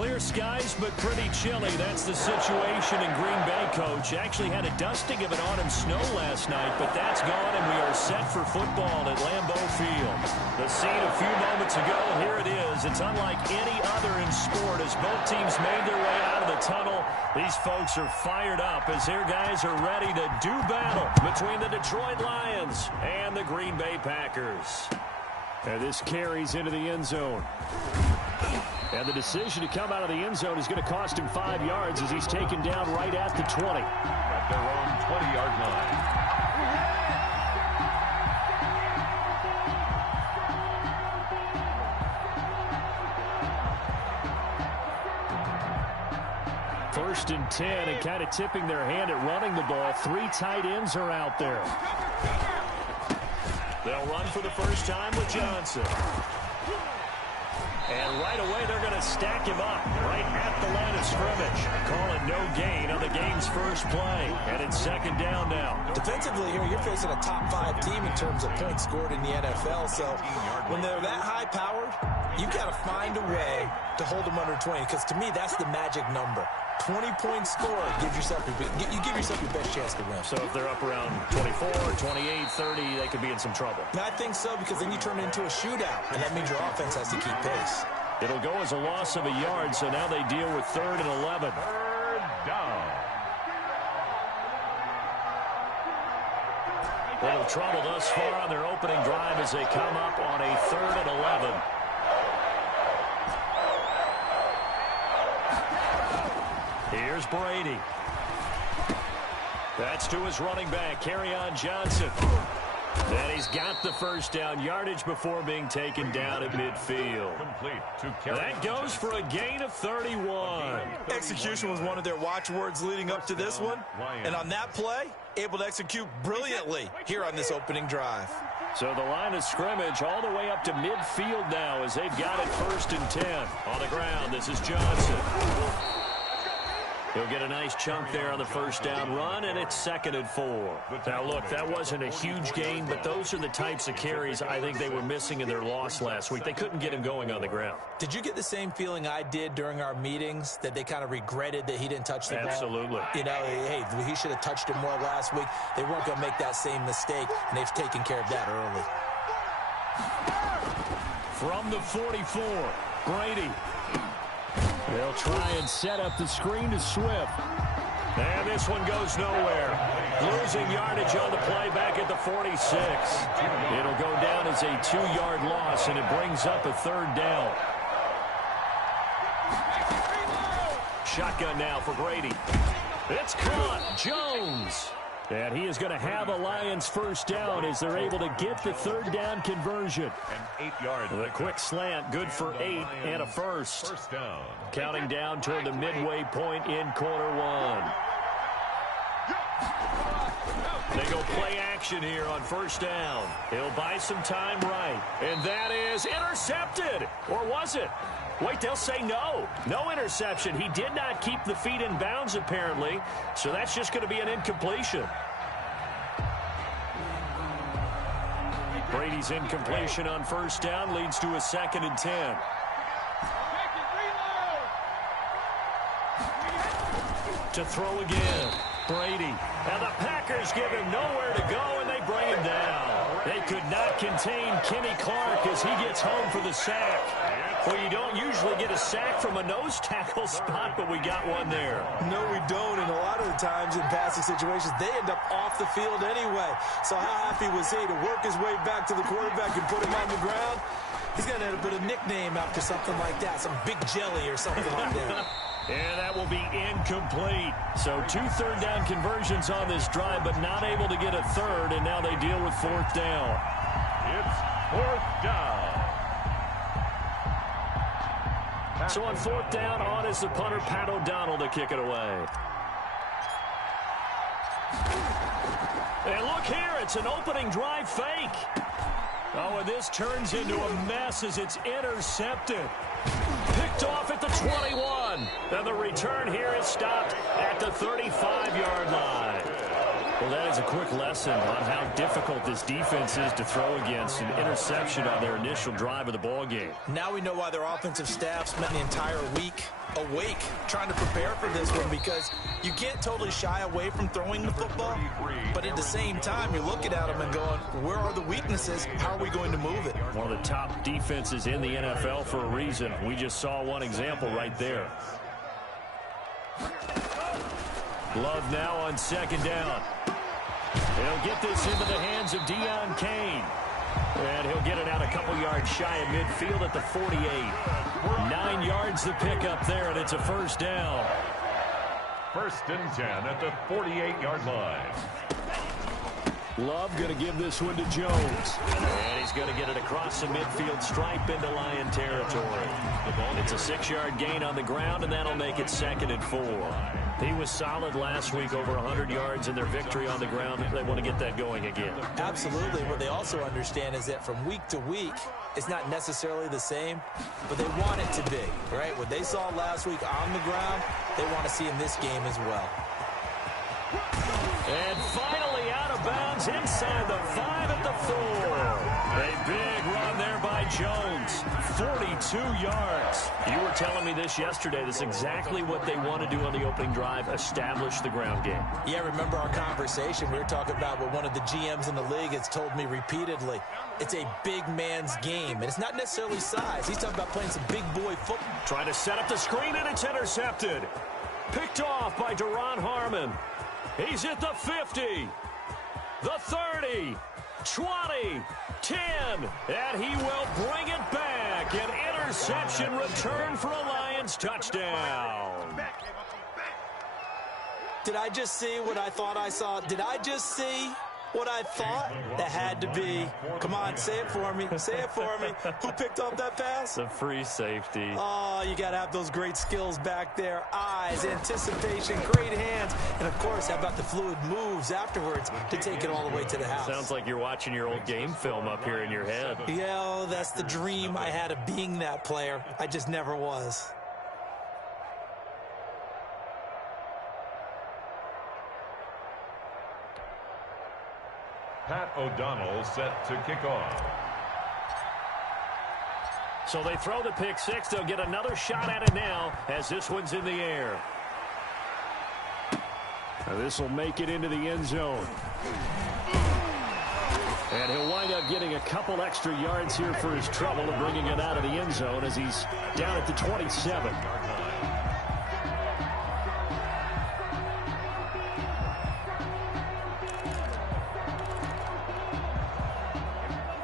Clear skies, but pretty chilly. That's the situation in Green Bay, Coach. Actually had a dusting of an autumn snow last night, but that's gone, and we are set for football at Lambeau Field. The scene a few moments ago, and here it is. It's unlike any other in sport as both teams made their way out of the tunnel. These folks are fired up as their guys are ready to do battle between the Detroit Lions and the Green Bay Packers. And this carries into the end zone. And the decision to come out of the end zone is going to cost him 5 yards as he's taken down right at the 20. At their own 20-yard line. First and 10, and kind of tipping their hand at running the ball. 3 tight ends are out there. They'll run for the first time with Johnson. And right away, they're going to stack him up right at the line of scrimmage. Call it no gain on the game's first play. And it's second down now. Defensively here, you're facing a top 5 team in terms of points scored in the NFL. So when they're that high-powered, you've got to find a way to hold them under 20. Because to me, that's the magic number. 20-point score gives yourself you give yourself your best chance to win. So if they're up around 24, 28, 30, they could be in some trouble. And I think so, because then you turn it into a shootout, and that means your offense has to keep pace. It'll go as a loss of a yard, so now they deal with 3rd and 11. Third down. Little trouble thus far on their opening drive as they come up on a 3rd and 11. Here's Brady. That's to his running back, Kerryon Johnson. And he's got the first down, yardage before being taken down at midfield. Complete to That goes for a gain of 31. Execution was one of their watchwords leading up to this one. And on that play, able to execute brilliantly here on this opening drive. So the line of scrimmage all the way up to midfield now as they've got it 1st and 10. On the ground, this is Johnson. He'll get a nice chunk there on the first down run, and it's 2nd and 4. Now, look, that wasn't a huge gain, but those are the types of carries I think they were missing in their loss last week. They couldn't get him going on the ground. Did you get the same feeling I did during our meetings, that they kind of regretted that he didn't touch the ball? Absolutely. You know, hey, he should have touched it more last week. They weren't going to make that same mistake, and they've taken care of that early. From the 44, Brady. They'll try and set up the screen to Swift. And this one goes nowhere. Losing yardage on the play back at the 46. It'll go down as a 2-yard loss, and it brings up a 3rd down. Shotgun now for Brady. It's caught. Jones. And he is going to have a Lions first down as they're able to get the 3rd down conversion. An 8-yard. The quick slant, good for 8 and a first. First down. Counting down toward the midway point in quarter 1. They go play action here on first down. He'll buy some time right. And that is intercepted. Or was it? Wait, they'll say no. No interception. He did not keep the feet in bounds, apparently. So that's just going to be an incompletion. Brady's incompletion on first down leads to a 2nd and 10. To throw again. Brady. And the Packers give him nowhere to go, and they bring him down. They could not contain Kenny Clark as he gets home for the sack. Well, you don't usually get a sack from a nose tackle spot, but we got one there. No, we don't, and a lot of the times in passing situations, they end up off the field anyway. So how happy was he to work his way back to the quarterback and put him on the ground? He's going to end up with a nickname after something like that, some Big Jelly or something like that. And that will be incomplete. So 2 third-down conversions on this drive, but not able to get a 3rd, and now they deal with 4th down. It's 4th down. So on 4th down, on is the punter, Pat O'Donnell, to kick it away. And look here, it's an opening drive fake. Oh, and this turns into a mess as it's intercepted. Picked off at the 21. And the return here is stopped at the 35-yard line. Well, that is a quick lesson on how difficult this defense is to throw against. An interception on their initial drive of the ball game. Now we know why their offensive staff spent the entire week awake trying to prepare for this one, because you can't totally shy away from throwing the football, but at the same time you're looking at them and going, where are the weaknesses? How are we going to move it? One of the top defenses in the NFL for a reason. We just saw one example right there. Love now on second down. He'll get this into the hands of Deion Kane. And he'll get it out a couple yards shy of midfield at the 48. 9 yards the pickup there, and it's a first down. 1st and 10 at the 48-yard line. Love going to give this one to Jones. And he's going to get it across the midfield stripe into Lion territory. It's a 6-yard gain on the ground, and that'll make it 2nd and 4. He was solid last week, over 100 yards in their victory on the ground. They want to get that going again. Absolutely. What they also understand is that from week to week, it's not necessarily the same, but they want it to be, right? What they saw last week on the ground, they want to see in this game as well. And finally out of bounds inside the 5 at the 4. A big run there by Jones. 42 yards. You were telling me this yesterday. This is exactly what they want to do on the opening drive, establish the ground game. Yeah, remember our conversation? We were talking about what one of the GMs in the league has told me repeatedly. It's a big man's game, and it's not necessarily size. He's talking about playing some big boy football. Trying to set up the screen, and it's intercepted. Picked off by Duron Harmon. He's at the 50, the 30, 20, 10, and he will bring it back. An interception return for a Lions touchdown. Did I just see what I thought I saw? Did I just see what I thought? That had to be. Come on, say it for me. Say it for me. Who picked up that pass? The free safety. Oh, you got to have those great skills back there. Eyes, anticipation, great hands. And, of course, how about the fluid moves afterwards to take it all the way to the house? Sounds like you're watching your old game film up here in your head. Yeah, oh, that's the dream I had of being that player. I just never was. Pat O'Donnell set to kick off. So they throw the pick six. They'll get another shot at it now as this one's in the air. This will make it into the end zone. And he'll wind up getting a couple extra yards here for his trouble and bringing it out of the end zone as he's down at the 27.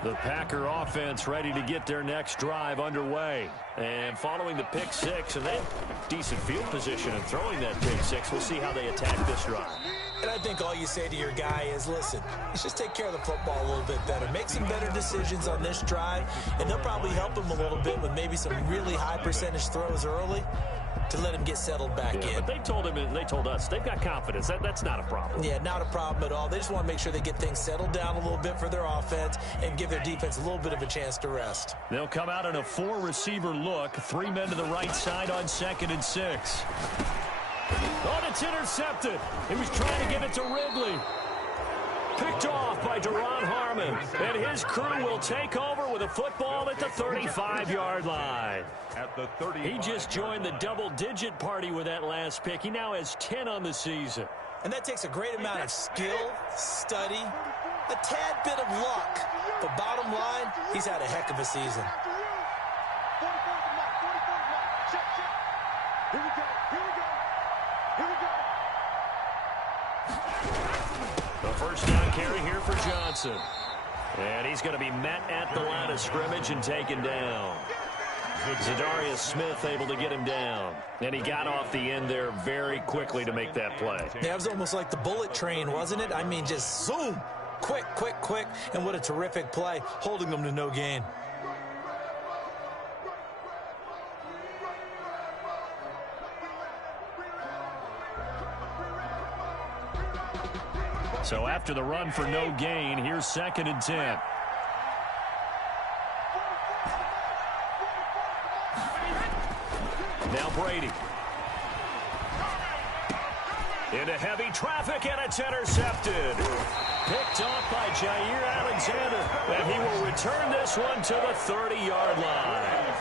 The Packer offense ready to get their next drive underway. And following the pick six, and they have decent field position in throwing that pick six. We'll see how they attack this drive. And I think all you say to your guy is, listen, let's just take care of the football a little bit better. Make some better decisions on this drive, and they'll probably help him a little bit with maybe some really high percentage throws early to let him get settled back in. But they told him, and they told us, they've got confidence. That's not a problem. Yeah, not a problem at all. They just want to make sure they get things settled down a little bit for their offense and give their defense a little bit of a chance to rest. They'll come out in a four-receiver look. 3 men to the right side on 2nd and 6. Oh, and it's intercepted. He was trying to get it to Ridley. Picked off by Duron Harmon. And his crew will take over with a football at the 35-yard line. At the 35. He just joined the double-digit party with that last pick. He now has 10 on the season. And that takes a great amount of skill, study, a tad bit of luck. But bottom line, he's had a heck of a season. The first down carry here for Johnson. And he's going to be met at the line of scrimmage and taken down. Zadarius Smith able to get him down. And he got off the end there very quickly to make that play. Yeah, it was almost like the bullet train, wasn't it? I mean, just zoom. Quick, quick, quick. And what a terrific play, holding them to no gain. So after the run for no gain, here's 2nd and 10. Now Brady. Into heavy traffic, and it's intercepted. Picked off by Jair Alexander, and he will return this one to the 30-yard line.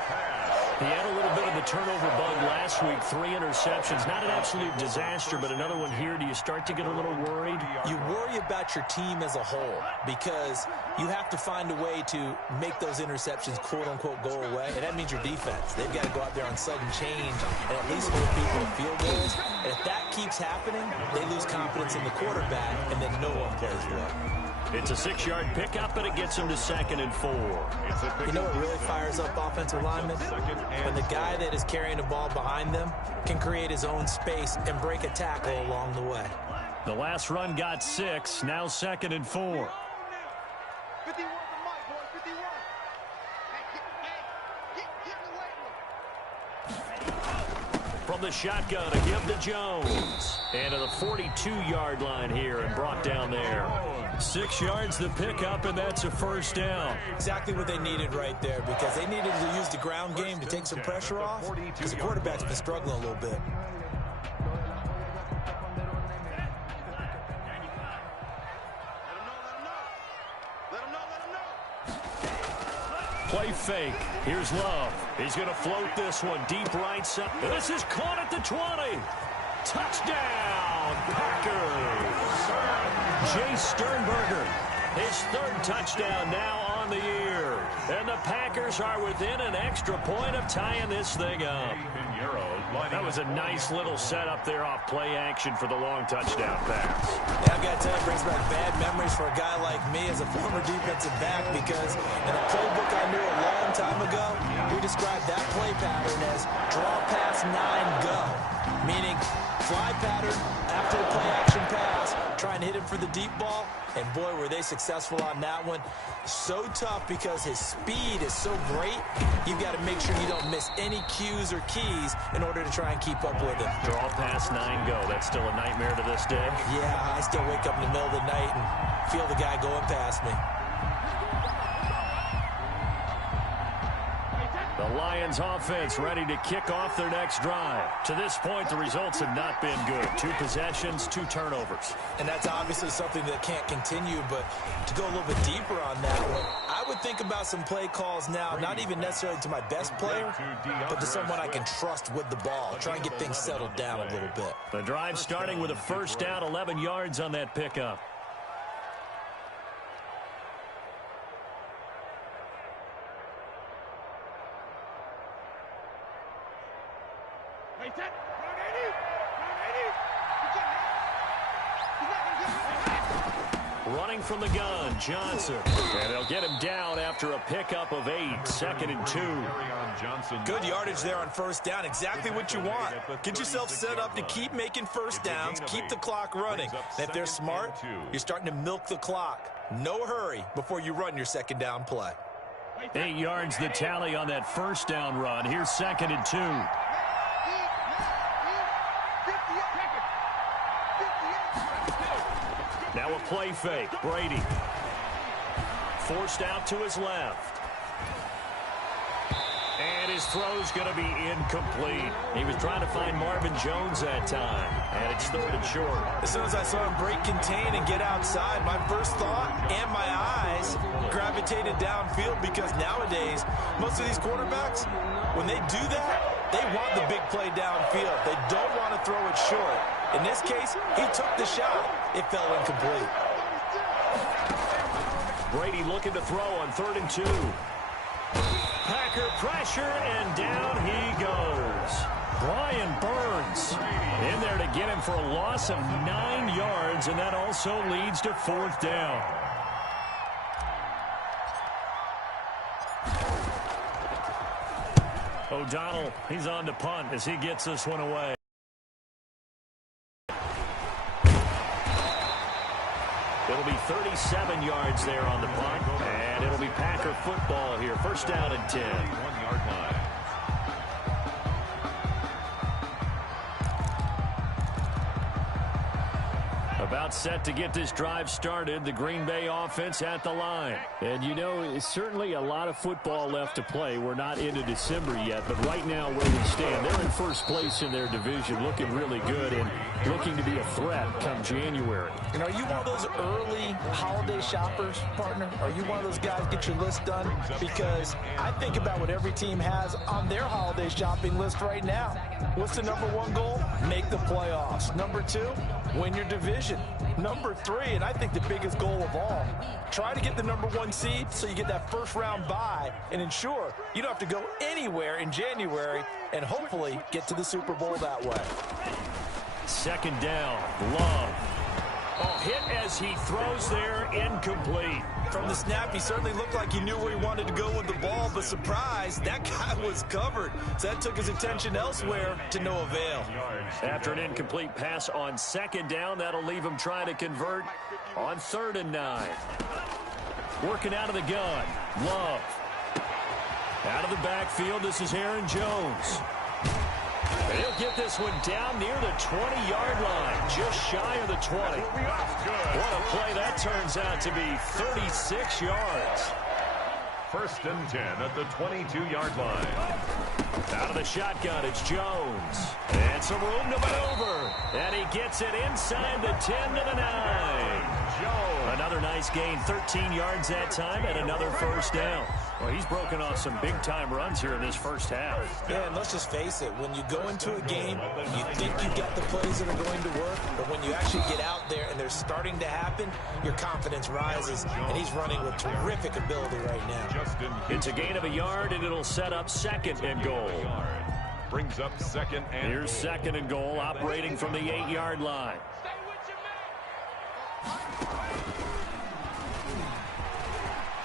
He had a little bit of the turnover bug last week, 3 interceptions. Not an absolute disaster, but another one here. Do you start to get a little worried? You worry about your team as a whole because you have to find a way to make those interceptions, quote-unquote, go away. And that means your defense. They've got to go out there on sudden change and at least hold people to field goals. And if that keeps happening, they lose confidence in the quarterback, and then no one plays well. It's a 6-yard pickup, and it gets him to 2nd and 4. You know what really fires up offensive linemen? When the guy that is carrying the ball behind them can create his own space and break a tackle along the way. The last run got 6, now 2nd and 4. From the shotgun, a give to Jones. And to the 42-yard line here and brought down there. 6 yards the pickup, and that's a first down. Exactly what they needed right there because they needed to use the ground game to take some pressure off because the quarterback's been struggling a little bit. Play fake. Here's Love. He's going to float this one deep right side. This is caught at the 20. Touchdown, Packers. Jay Sternberger, his 3rd touchdown now on the year. And the Packers are within an extra point of tying this thing up. That was a nice little setup there off play action for the long touchdown pass. Yeah, I've got to tell you, it brings back bad memories for a guy like me as a former defensive back because in a playbook I knew a long time ago, we described that play pattern as draw pass 9 go, meaning fly pattern after the play action pass, try and hit him for the deep ball, and boy, were they successful on that one. So tough because his speed is so great, you've got to make sure you don't miss any cues or keys in order to try and keep up with him. Draw pass 9 go. That's still a nightmare to this day? Yeah, I still wake up in the middle of the night and feel the guy going past me. The Lions offense ready to kick off their next drive. To this point, the results have not been good. 2 possessions, 2 turnovers. And that's obviously something that can't continue, but to go a little bit deeper on that one, I would think about some play calls now, not even necessarily to my best player, but to someone I can trust with the ball. Try and get things settled down a little bit. The drive starting with a first down, 11 yards on that pickup. Running from the gun, Johnson. And they'll get him down after a pickup of 8, 2nd and 2. Good yardage there on first down. Exactly what you want. Get yourself set up to keep making first downs, keep the clock running. And if they're smart, you're starting to milk the clock. No hurry before you run your second down play. 8 yards the tally on that first down run. Here's 2nd and 2. Now a play fake. Brady. Forced out to his left. And his throw's going to be incomplete. He was trying to find Marvin Jones that time. And it's 3rd and short. As soon as I saw him break contain and get outside, my first thought and my eyes gravitated downfield because nowadays, most of these quarterbacks, when they do that, they want the big play downfield. They don't want to throw it short. In this case, he took the shot. It fell incomplete. Brady looking to throw on 3rd and 2. Packer pressure, and down he goes. Brian Burns in there to get him for a loss of 9 yards, and that also leads to 4th down. O'Donnell, he's on to punt as he gets this one away. It'll be 37 yards there on the punt, and it'll be Packer football here. First down and 10. 1-yard line. About set to get this drive started. The Green Bay offense at the line. And, you know, it's certainly a lot of football left to play. We're not into December yet, but right now where we stand, they're in first place in their division, looking really good. And looking to be a threat come January. And are you one of those early holiday shoppers, partner? Are you one of those guys get your list done? Because I think about what every team has on their holiday shopping list right now. What's the number one goal? Make the playoffs. Number two, win your division. Number three, and I think the biggest goal of all, try to get the number one seed so you get that first round bye and ensure you don't have to go anywhere in January and hopefully get to the Super Bowl that way. Second down, Love. Oh, hit as he throws there, incomplete. From the snap, he certainly looked like he knew where he wanted to go with the ball, but surprise, that guy was covered. So that took his attention elsewhere to no avail. After an incomplete pass on second down, that'll leave him trying to convert on 3rd and 9. Working out of the gun, Love. Out of the backfield, this is Aaron Jones. He'll get this one down near the 20-yard line, just shy of the 20. What a play that turns out to be, 36 yards. 1st and 10 at the 22-yard line. Out of the shotgun, it's Jones. And some room to maneuver. And he gets it inside the 10 to the 9. Jones. Another nice gain, 13 yards that time, and another first down. Well, he's broken off some big-time runs here in this first half. Yeah, and let's just face it. When you go into a game, you think you got the plays that are going to work, but when you actually get out there and they're starting to happen, your confidence rises, and he's running with terrific ability right now. It's a gain of a yard, and it'll set up 2nd and goal. Brings up 2nd and Here's 2nd and goal, operating from the 8-yard line.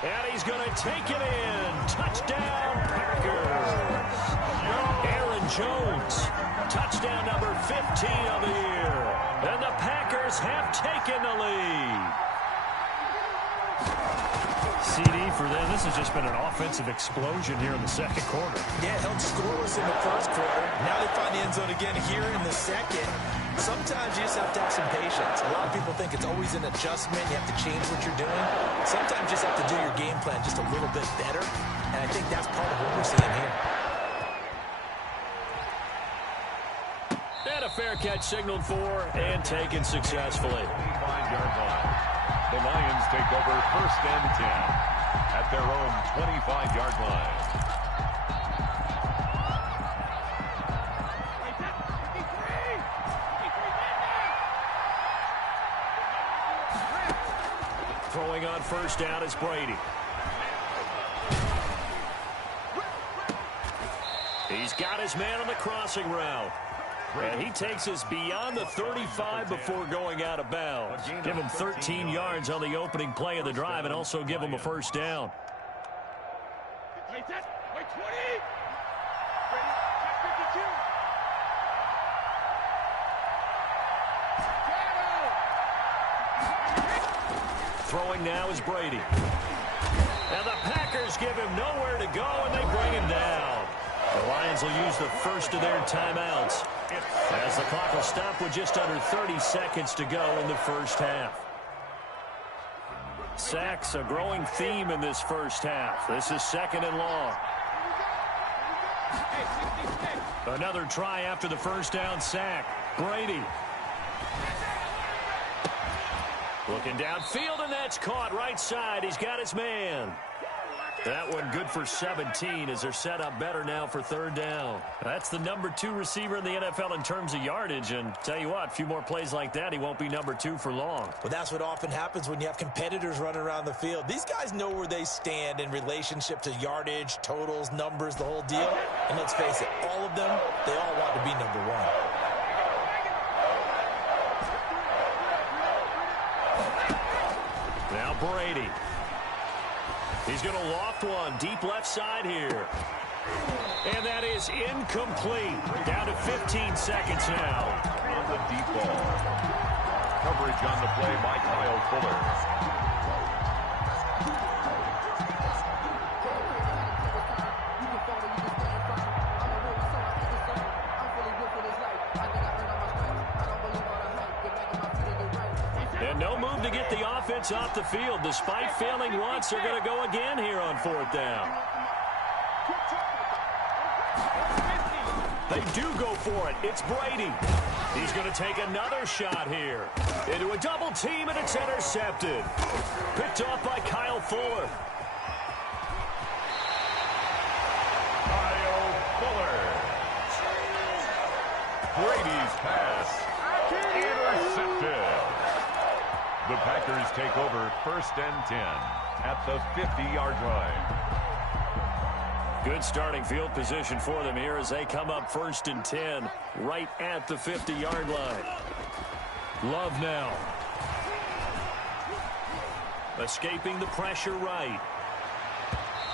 And he's going to take it in. Touchdown, Packers. Aaron Jones, touchdown number 15 of the year. And the Packers have taken the lead. CD for them. This has just been an offensive explosion here in the second quarter. Yeah, held scoreless in the first quarter. Now they find the end zone again here in the second. Sometimes you just have to have some patience. A lot of people think it's always an adjustment. You have to change what you're doing. Sometimes you just have to do your game plan just a little bit better. And I think that's part of what we're seeing here. And a fair catch signaled for and taken successfully. 25-yard line. The Lions take over 1st and 10 at their own 25-yard line. Throwing on first down is Brady. He's got his man on the crossing route. And he takes us beyond the 35 before going out of bounds. Give him 13 yards on the opening play of the drive and also give him a first down. Throwing now is Brady. And the Packers give him nowhere to go, and they bring him down. The Lions will use the first of their timeouts as the clock will stop with just under 30 seconds to go in the first half. Sacks, a growing theme in this first half. This is 2nd and long. Another try after the first down sack. Brady. Looking downfield, and that's caught right side. He's got his man. That one good for 17 as they're set up better now for 3rd down. That's the number 2 receiver in the NFL in terms of yardage. And tell you what, a few more plays like that, he won't be number 2 for long. Well, that's what often happens when you have competitors running around the field. These guys know where they stand in relationship to yardage, totals, numbers, the whole deal. And let's face it, all of them, they all want to be number 1. Now Brady. He's going to loft one deep left side here. And that is incomplete. Down to 15 seconds now. On the deep ball. Coverage on the play by Kyle Fuller. And no move to get the offense off the field. Despite failing once, they're going to go again here on 4th down. They do go for it. It's Brady. He's going to take another shot here. Into a double team, and it's intercepted. Picked off by Kyle Fuller. Kyle Fuller. Brady's pass. Intercepted. The Packers take over 1st and 10 at the 50-yard line. Good starting field position for them here as they come up 1st and 10 right at the 50-yard line. Love now. Escaping the pressure right.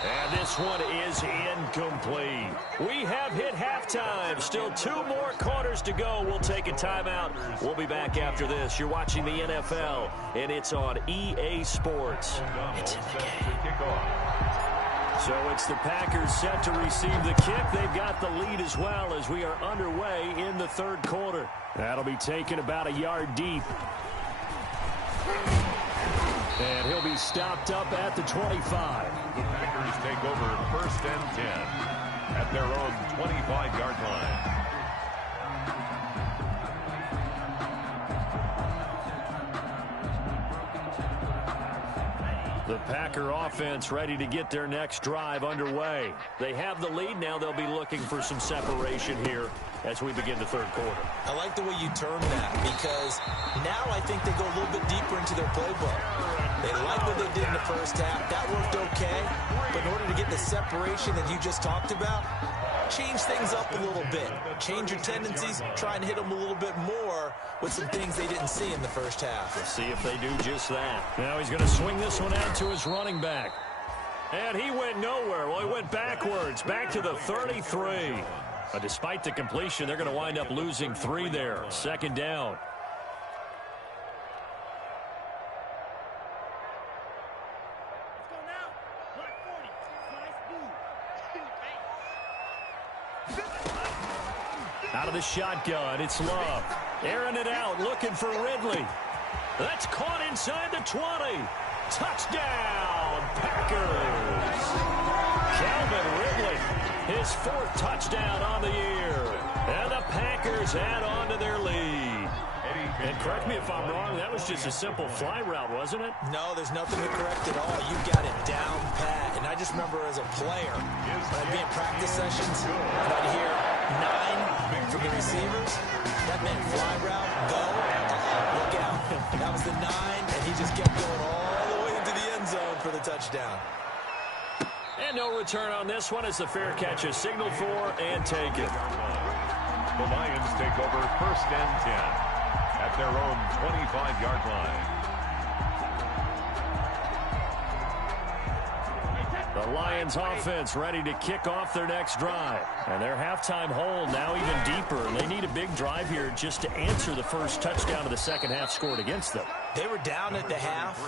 And this one is incomplete. We have hit halftime. Still 2 more quarters to go. We'll take a timeout. We'll be back after this. You're watching the NFL, and it's on EA Sports. It's in the game. So it's the Packers set to receive the kick. They've got the lead as well as we are underway in the 3rd quarter. That'll be taken about a yard deep. And he'll be stopped up at the 25. The Packers take over 1st and 10 at their own 25-yard line. The Packer offense ready to get their next drive underway. They have the lead. Now they'll be looking for some separation here as we begin the 3rd quarter. I like the way you term that because now I think they go a little bit deeper into their playbook. They like what they did in the 1st half. That worked okay. But in order to get the separation that you just talked about, change things up a little bit. Change your tendencies. Try and hit them a little bit more with some things they didn't see in the 1st half. We'll see if they do just that. Now he's going to swing this one out to his running back. And he went nowhere. Well, he went backwards, back to the 33. Despite the completion, they're going to wind up losing 3 there. 2nd down. Out of the shotgun, it's Love. Airing it out, looking for Ridley. That's caught inside the 20. Touchdown, Packers. Calvin Ridley, his 4th touchdown on the year. And the Packers add on to their lead. And correct me if I'm wrong, that was just a simple fly route, wasn't it? No, there's nothing to correct at all. You got it down pat. And I just remember as a player, when I'd be in practice sessions, and I'd hear 9 from the receivers. That meant fly route, go, look out. That was the 9, and he just kept going all the way into the end zone for the touchdown. And no return on this one as the fair catch is signaled for and taken. The Lions take over 1st and 10 at their own 25-yard line. The Lions offense ready to kick off their next drive. And their halftime hole now even deeper. And they need a big drive here just to answer the 1st touchdown of the 2nd half scored against them. They were down at the half.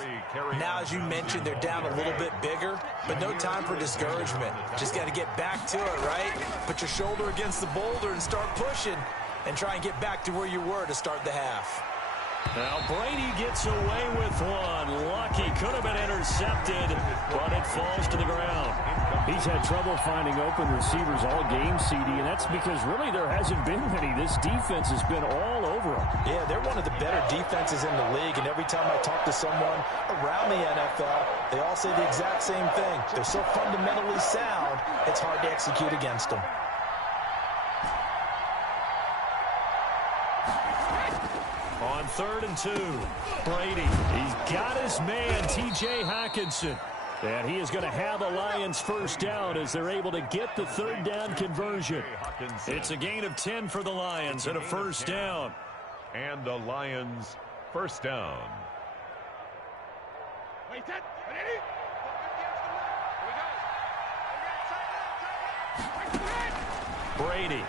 Now, as you mentioned, they're down a little bit bigger, but no time for discouragement. Just got to get back to it, right? Put your shoulder against the boulder and start pushing and try and get back to where you were to start the half. Now Brady gets away with one. Lucky, could have been intercepted, but it falls to the ground. He's had trouble finding open receivers all game, CD, and that's because really there hasn't been many. This defense has been all over them. Yeah, they're one of the better defenses in the league, and every time I talk to someone around the NFL, they all say the exact same thing. They're so fundamentally sound, it's hard to execute against them. On 3rd and 2, Brady, he's got his man, T.J. Hockenson. And he is going to have a Lions 1st down as they're able to get the 3rd down conversion. It's a gain of 10 for the Lions and a 1st down. And the Lions 1st down. Brady.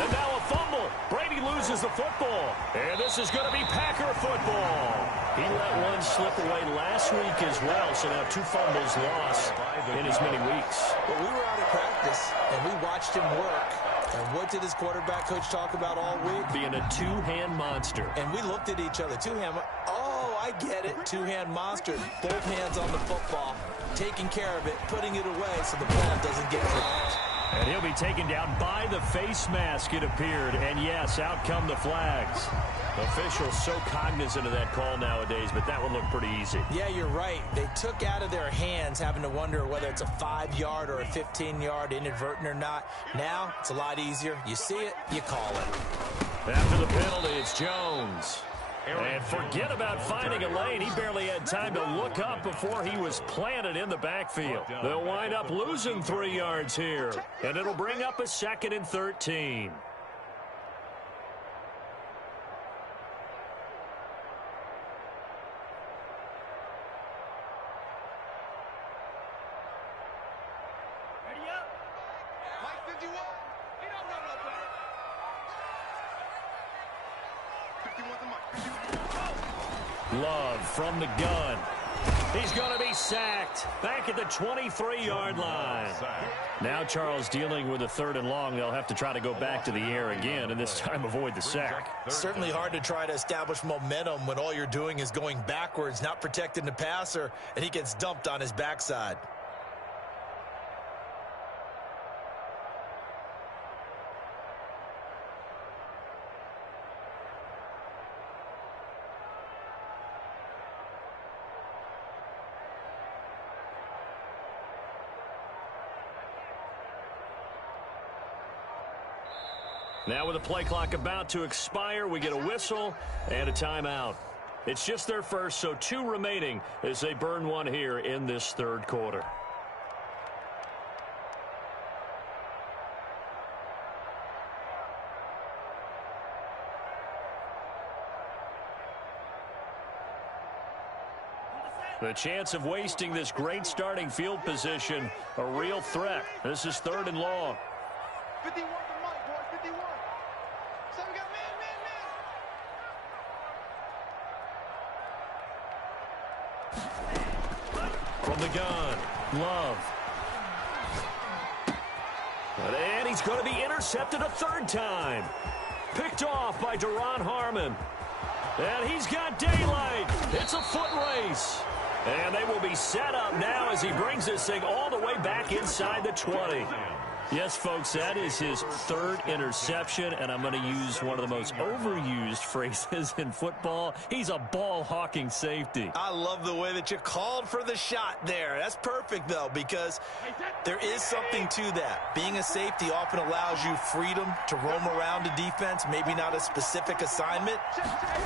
And now a fumble. Brady loses the football. And this is going to be Packer football. He let one slip away last week as well, so now 2 fumbles lost in as many weeks. Well, we were out of practice, and we watched him work. And what did his quarterback coach talk about all week? Being a 2-hand monster. And we looked at each other. 2-hand. Oh, I get it. 2-hand monster. Both hands on the football, taking care of it, putting it away so the ball doesn't get dropped. And he'll be taken down by the face mask, it appeared. And yes, out come the flags. Officials so cognizant of that call nowadays, but that one looked pretty easy. Yeah, you're right. They took out of their hands having to wonder whether it's a 5-yard or a 15-yard inadvertent or not. Now, it's a lot easier. You see it, you call it. After the penalty, it's Jones. And forget about finding a lane. He barely had time to look up before he was planted in the backfield. They'll wind up losing 3 yards here, and it'll bring up a 2nd and 13. Love from the gun. He's going to be sacked back at the 23-yard line. Now Charles dealing with a 3rd and long. They'll have to try to go back to the air again and this time avoid the sack. Certainly hard to try to establish momentum when all you're doing is going backwards, not protecting the passer, and he gets dumped on his backside. Now with the play clock about to expire, we get a whistle and a timeout. It's just their first, so 2 remaining as they burn one here in this 3rd quarter. The chance of wasting this great starting field position, a real threat. This is 3rd and long. 51 to Mike, boys, 51. So we got man. From the gun, Love. And he's going to be intercepted a 3rd time. Picked off by Deron Harmon. And he's got daylight. It's a foot race. And they will be set up now as he brings this thing all the way back inside the 20. Yes, folks, that is his 3rd interception, and I'm going to use one of the most overused phrases in football. He's a ball-hawking safety. I love the way that you called for the shot there. That's perfect, though, because there is something to that. Being a safety often allows you freedom to roam around the defense, maybe not a specific assignment.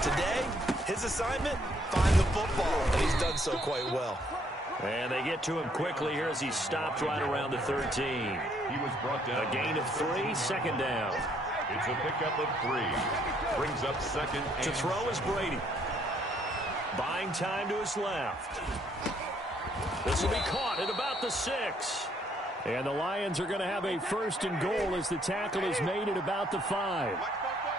Today, his assignment, find the football, and he's done so quite well. And they get to him quickly here as he stopped right around the 13. He was brought down. A gain of 3, 2nd down. It's a pickup of 3. Brings up 2nd and To throw is Brady. Buying time to his left. This will be caught at about the 6. And the Lions are going to have a 1st and goal as the tackle is made at about the 5.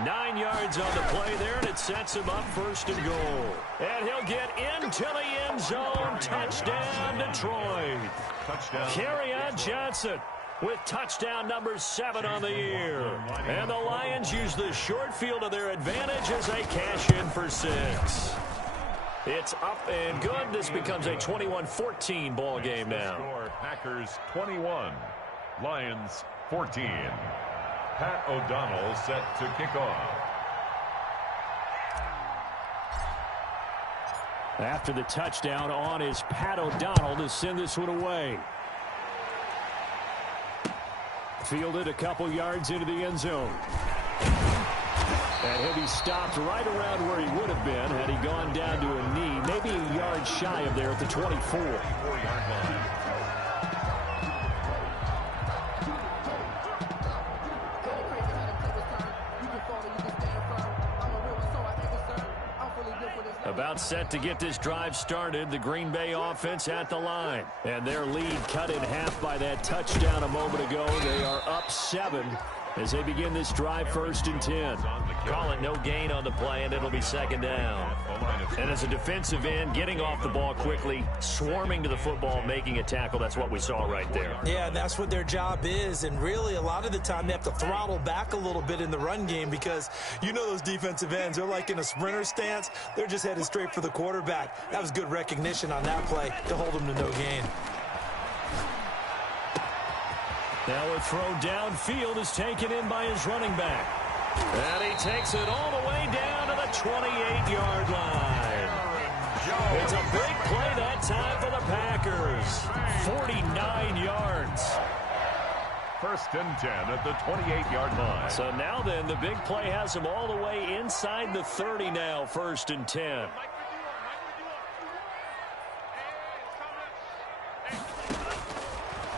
9 yards on the play there, and it sets him up 1st and goal. And he'll get into the end zone. Touchdown, Detroit. touchdown. Kerryon Johnson with touchdown number 7 on the year. And the Lions use the short field to their advantage as they cash in for 6. It's up and good. This becomes a 21-14 ball game now. Score, Packers 21, Lions 14. Pat O'Donnell set to kick off. After the touchdown on is Pat O'Donnell to send this one away. Fielded a couple yards into the end zone. And he'll be stopped right around where he would have been had he gone down to a knee, maybe a yard shy of there at the 24. 4-yard line. About set to get this drive started, the Green Bay offense at the line. And their lead cut in half by that touchdown a moment ago. They are up 7 as they begin this drive 1st and 10. Call it no gain on the play, and it'll be 2nd down. And as a defensive end, getting off the ball quickly, swarming to the football, making a tackle, that's what we saw right there. Yeah, and that's what their job is. And really, a lot of the time, they have to throttle back a little bit in the run game because you know those defensive ends, they're like in a sprinter stance. They're just headed straight for the quarterback. That was good recognition on that play to hold them to no gain. Now a throw downfield is taken in by his running back. And he takes it all the way down to the 28-yard line. It's a big play that time for the Packers. 49 yards. First and 10 at the 28-yard line. So now then, the big play has him all the way inside the 30 now, first and 10.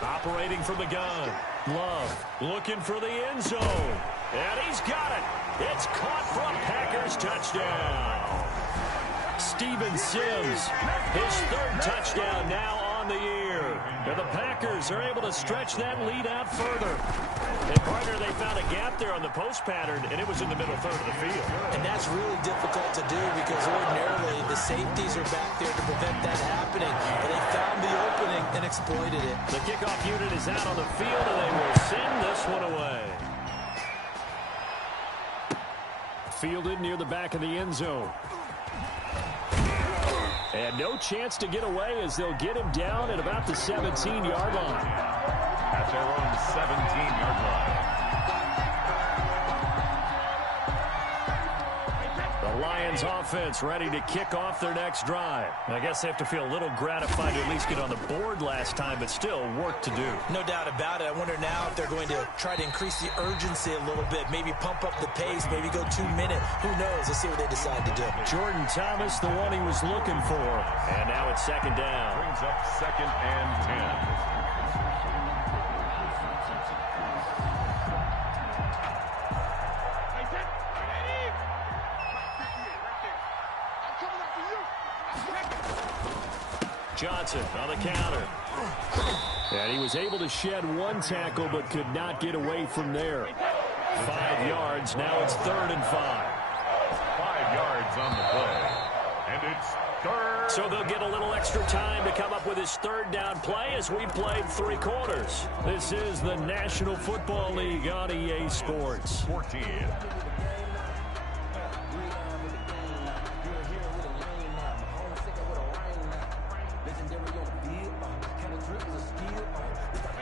Operating from the gun. Love looking for the end zone. And he's got it. It's caught for a Packers touchdown. Steven Sims, his third touchdown now on the year. And the Packers are able to stretch that lead out further. And partner, they found a gap there on the post pattern, and it was in the middle third of the field. And that's really difficult to do because ordinarily the safeties are back there to prevent that happening. But they found the opening and exploited it. The kickoff unit is out on the field, and they will send this one away. Fielded near the back of the end zone. And no chance to get away as they'll get him down at about the 17-yard line. At their own 17-yard line. The Lions offense ready to kick off their next drive. I guess they have to feel a little gratified to at least get on the board last time, but still work to do. No doubt about it. I wonder now if they're going to try to increase the urgency a little bit, maybe pump up the pace, maybe go 2 minute. Who knows? Let's see what they decide to do. Jordan Thomas, the one he was looking for. And now it's second down. Brings up second and 10. Johnson on the counter. And he was able to shed one tackle but could not get away from there. 5 yards. Now it's 3rd and 5. 5 yards on the play. And it's third. So they'll get a little extra time to come up with his third down play as we played 3 quarters. This is the National Football League on EA Sports. 14.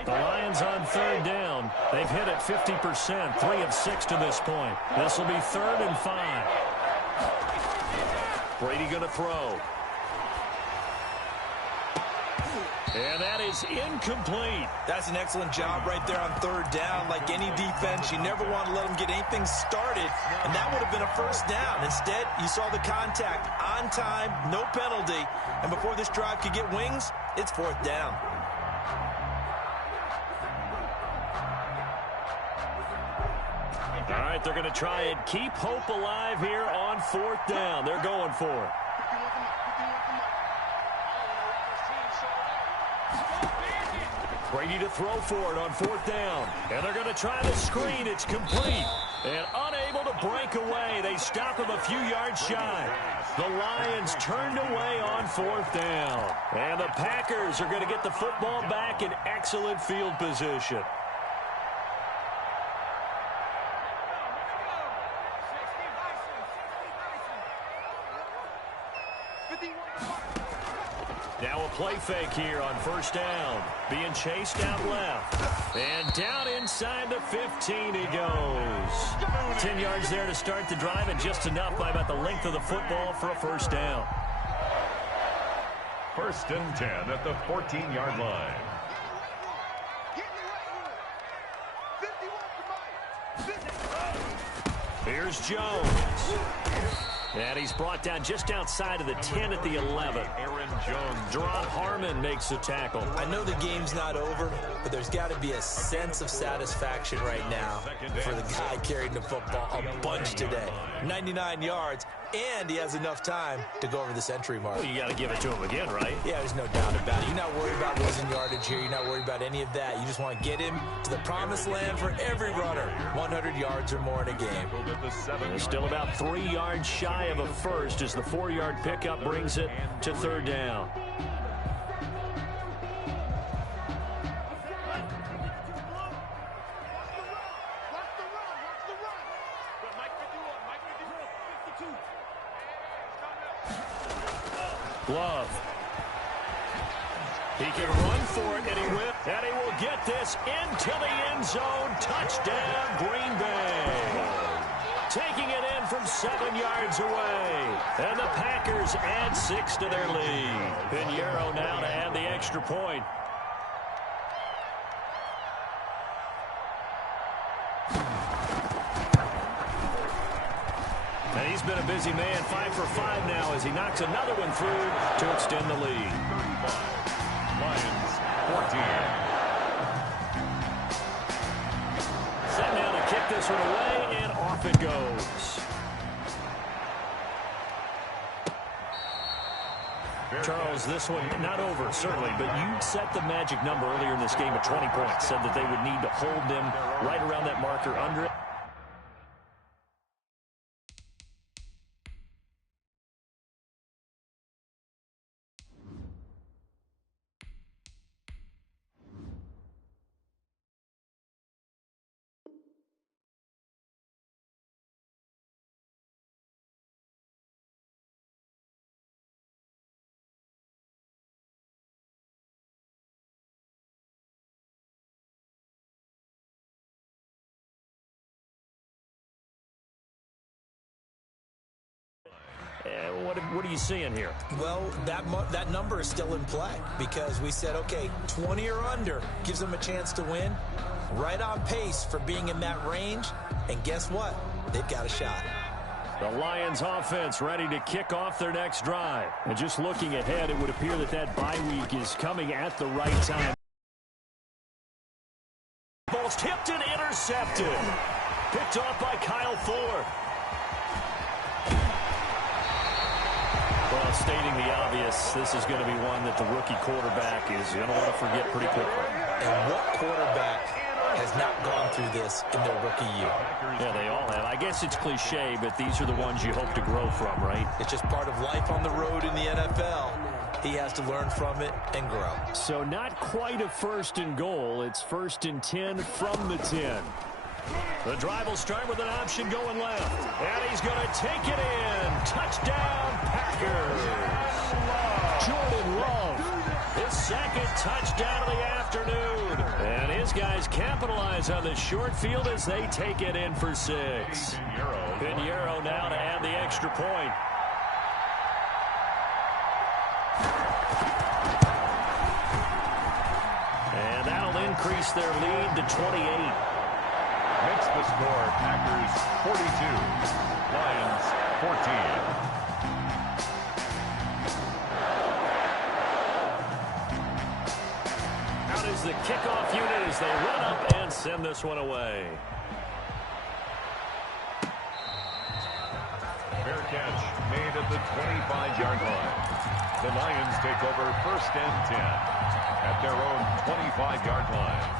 The Lions on 3rd down. They've hit it 50%, 3 of 6 to this point. This will be 3rd and 5. Brady going to throw. And that is incomplete. That's an excellent job right there on 3rd down. Like any defense, you never want to let them get anything started, and that would have been a first down. Instead, you saw the contact on time, no penalty, and before this drive could get wings, it's 4th down. All right, they're going to try and keep hope alive here on 4th down. They're going for it. Brady to throw for it on 4th down. And they're going to try the screen. It's complete. And unable to break away. They stop him a few yards shy. The Lions turned away on 4th down. And the Packers are going to get the football back in excellent field position. Now a play fake here on 1st down. Being chased out left. And down inside the 15 he goes. 10 yards there to start the drive, and just enough by about the length of the football for a 1st down. 1st and 10 at the 14-yard line. Here's Jones. And he's brought down just outside of the 10 at the 11. Aaron Jones. Deron Harmon makes the tackle. I know the game's not over, but there's got to be a sense of satisfaction right now for the guy carrying the football a bunch today. 99 yards, and he has enough time to go over the century mark. Well, you got to give it to him again, right? Yeah, there's no doubt about it. You're not worried about losing yardage here. You're not worried about any of that. You just want to get him to the promised land for every runner. 100 yards or more in a game. They're still about 3 yards shy of a first as the 4-yard pickup brings it to 3rd down. Glove. He can run for it, and he will. And he will get this into the end zone. Touchdown, Green Bay. Taking it in from 7 yards away. And the Packers add 6 to their lead. Pinheiro now to add the extra point. And he's been a busy man, 5 for 5 now as he knocks another one through to extend the lead. 35. Lions, 14. Set now to kick this one away, and off it goes. Charles, this one not over, certainly, but you set the magic number earlier in this game at 20 points. Said that they would need to hold them right around that marker under it. What are you seeing here? Well, that number is still in play because we said, okay, 20 or under gives them a chance to win. Right on pace for being in that range. And guess what? They've got a shot. The Lions offense ready to kick off their next drive. And just looking ahead, it would appear that bye week is coming at the right time. Ball's tipped and intercepted. Picked off by Kyle Fuller. Well, stating the obvious, this is going to be one that the rookie quarterback is going to want to forget pretty quickly. And what quarterback has not gone through this in their rookie year? Yeah, they all have. I guess it's cliche, but these are the ones you hope to grow from, right? It's just part of life on the road in the NFL. He has to learn from it and grow. So not quite a 1st and goal. It's 1st and 10 from the 10. The drive will start with an option going left. And he's going to take it in. Touchdown, Packers. Jordan Love. His 2nd touchdown of the afternoon. And his guys capitalize on the short field as they take it in for 6. Pinheiro now to add the extra point. And that'll increase their lead to 28. Makes the score Packers 42, Lions 14. Out is the kickoff unit as they run up and send this one away. Fair catch made at the 25-yard line. The Lions take over 1st and 10 at their own 25-yard line.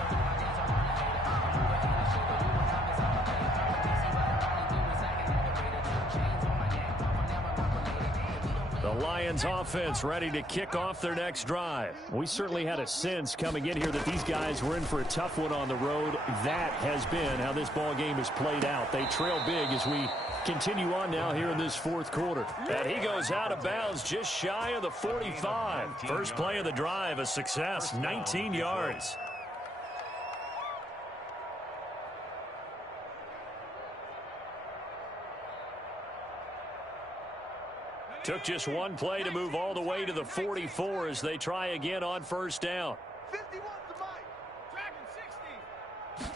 The Lions offense ready to kick off their next drive. We certainly had a sense coming in here that these guys were in for a tough one on the road. That has been how this ball game has played out. They trail big as we continue on now here in this 4th quarter. And he goes out of bounds just shy of the 45. First play of the drive, a success, 19 yards. Took just one play to move all the way to the 44 as they try again on 1st down. 51 to Mike. Dragon 60.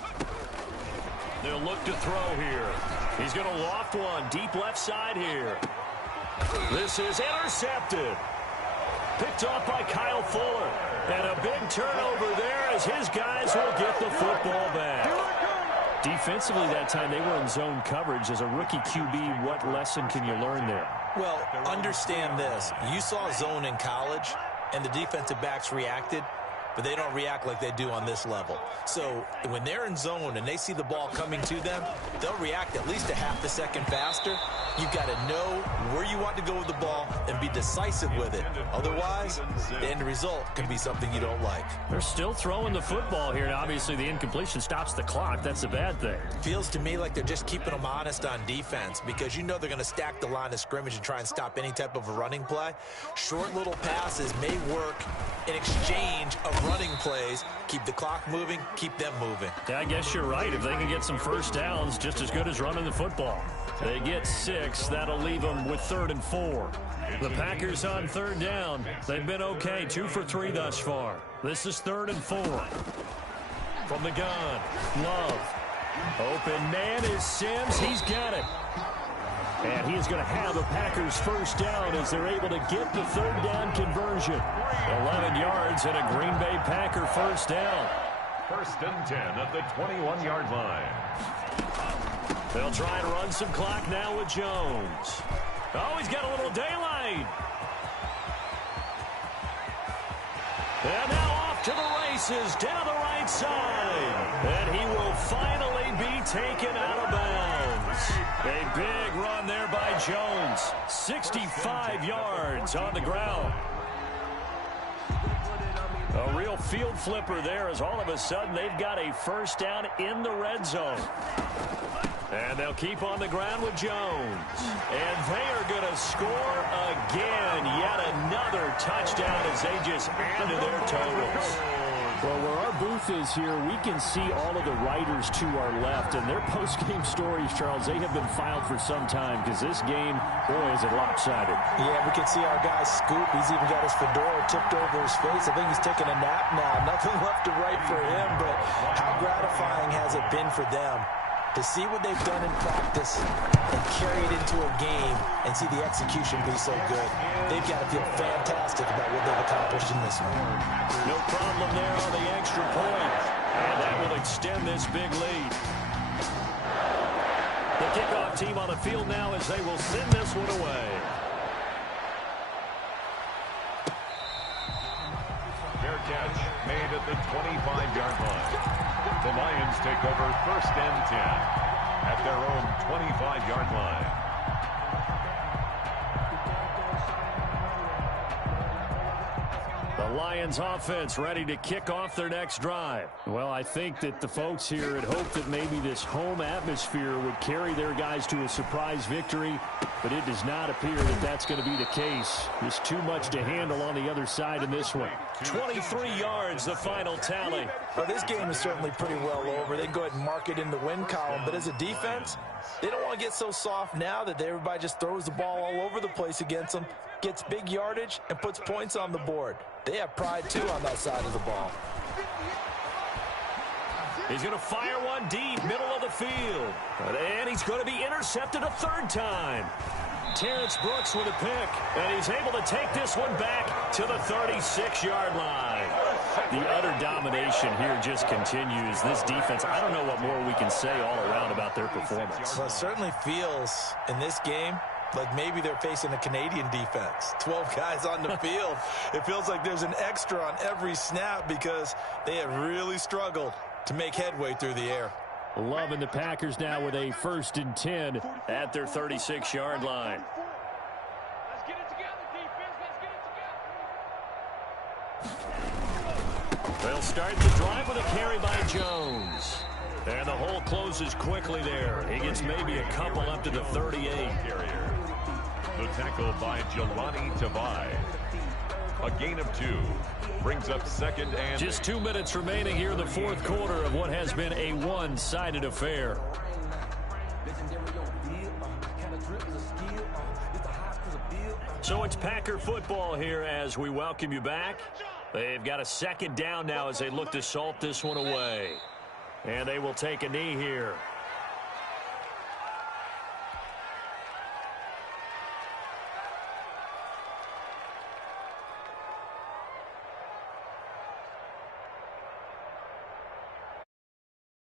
They'll look to throw here. He's going to loft one deep left side here. This is intercepted. Picked off by Kyle Fuller. And a big turnover there as his guys will get the football back. Defensively that time, they were in zone coverage. As a rookie QB, what lesson can you learn there? Well, understand this. You saw zone in college, and the defensive backs reacted. but they don't react like they do on this level. So when they're in zone and they see the ball coming to them, they'll react at least a half a second faster. You've got to know where you want to go with the ball and be decisive with it. Otherwise, the end result can be something you don't like. They're still throwing the football here, and obviously the incompletion stops the clock. That's a bad thing. Feels to me like they're just keeping them honest on defense, because you know they're going to stack the line of scrimmage and try and stop any type of a running play. Short little passes may work in exchange of running plays. Keep the clock moving, keep them moving. Yeah, I guess you're right. If they can get some first downs, just as good as running the football. They get 6. That'll leave them with 3rd and 4. The Packers on 3rd down. They've been okay, 2 for 3 thus far. This is 3rd and 4. From the gun, Love. Open man is Sims. He's got it. And he is going to have a Packers first down as they're able to get the 3rd down conversion. 11 yards and a Green Bay Packer first down. 1st and 10 at the 21-yard line. They'll try and run some clock now with Jones. Oh, he's got a little daylight. And now off to the races down the right side. And he will finally be taken out of bounds. A big run there by Jones. 65 yards on the ground. A real field flipper there, as all of a sudden they've got a first down in the red zone. And they'll keep on the ground with Jones. And they are going to score again. Yet another touchdown as they just add to their totals. Well, where our booth is here, we can see all of the writers to our left. And their post-game stories, Charles, they have been filed for some time, because this game, boy, is it lopsided. Yeah, we can see our guy Scoop. He's even got his fedora tipped over his face. I think he's taking a nap now. Nothing left to write for him, but how gratifying has it been for them to see what they've done in practice and carry it into a game and see the execution be so good. They've got to feel fantastic about what they've accomplished in this one. No problem there on the extra point. And that will extend this big lead. The kickoff team on the field now as they will send this one away. Fair catch made at the 25-yard line. The Lions take over 1st and 10 at their own 25-yard line. The Lions offense ready to kick off their next drive. Well, I think that the folks here had hoped that maybe this home atmosphere would carry their guys to a surprise victory, but it does not appear that that's going to be the case. There's too much to handle on the other side in this one. 23 yards, the final tally. Well, this game is certainly pretty well over. They can go ahead and mark it in the win column, but as a defense, they don't want to get so soft now that everybody just throws the ball all over the place against them, gets big yardage, and puts points on the board. They have pride, too, on that side of the ball. He's going to fire one deep, middle of the field. And he's going to be intercepted a 3rd time. Terrence Brooks with a pick, and he's able to take this one back to the 36-yard line. The utter domination here just continues. This defense, I don't know what more we can say all around about their performance. Well, it certainly feels in this game like maybe they're facing a Canadian defense. 12 guys on the field. It feels like there's an extra on every snap because they have really struggled to make headway through the air. Loving the Packers now with a 1st and 10 at their 36-yard line. Let's get it together, defense. Let's get it together. They'll start the drive with a carry by Jones. And the hole closes quickly there. He gets maybe a couple up to the 38. The tackle by Jelani Tavai. A gain of 2. Brings up 2nd and... Just 2 minutes remaining here in the 4th quarter of what has been a one-sided affair. So it's Packer football here as we welcome you back. They've got a 2nd down now as they look to salt this one away. And they will take a knee here.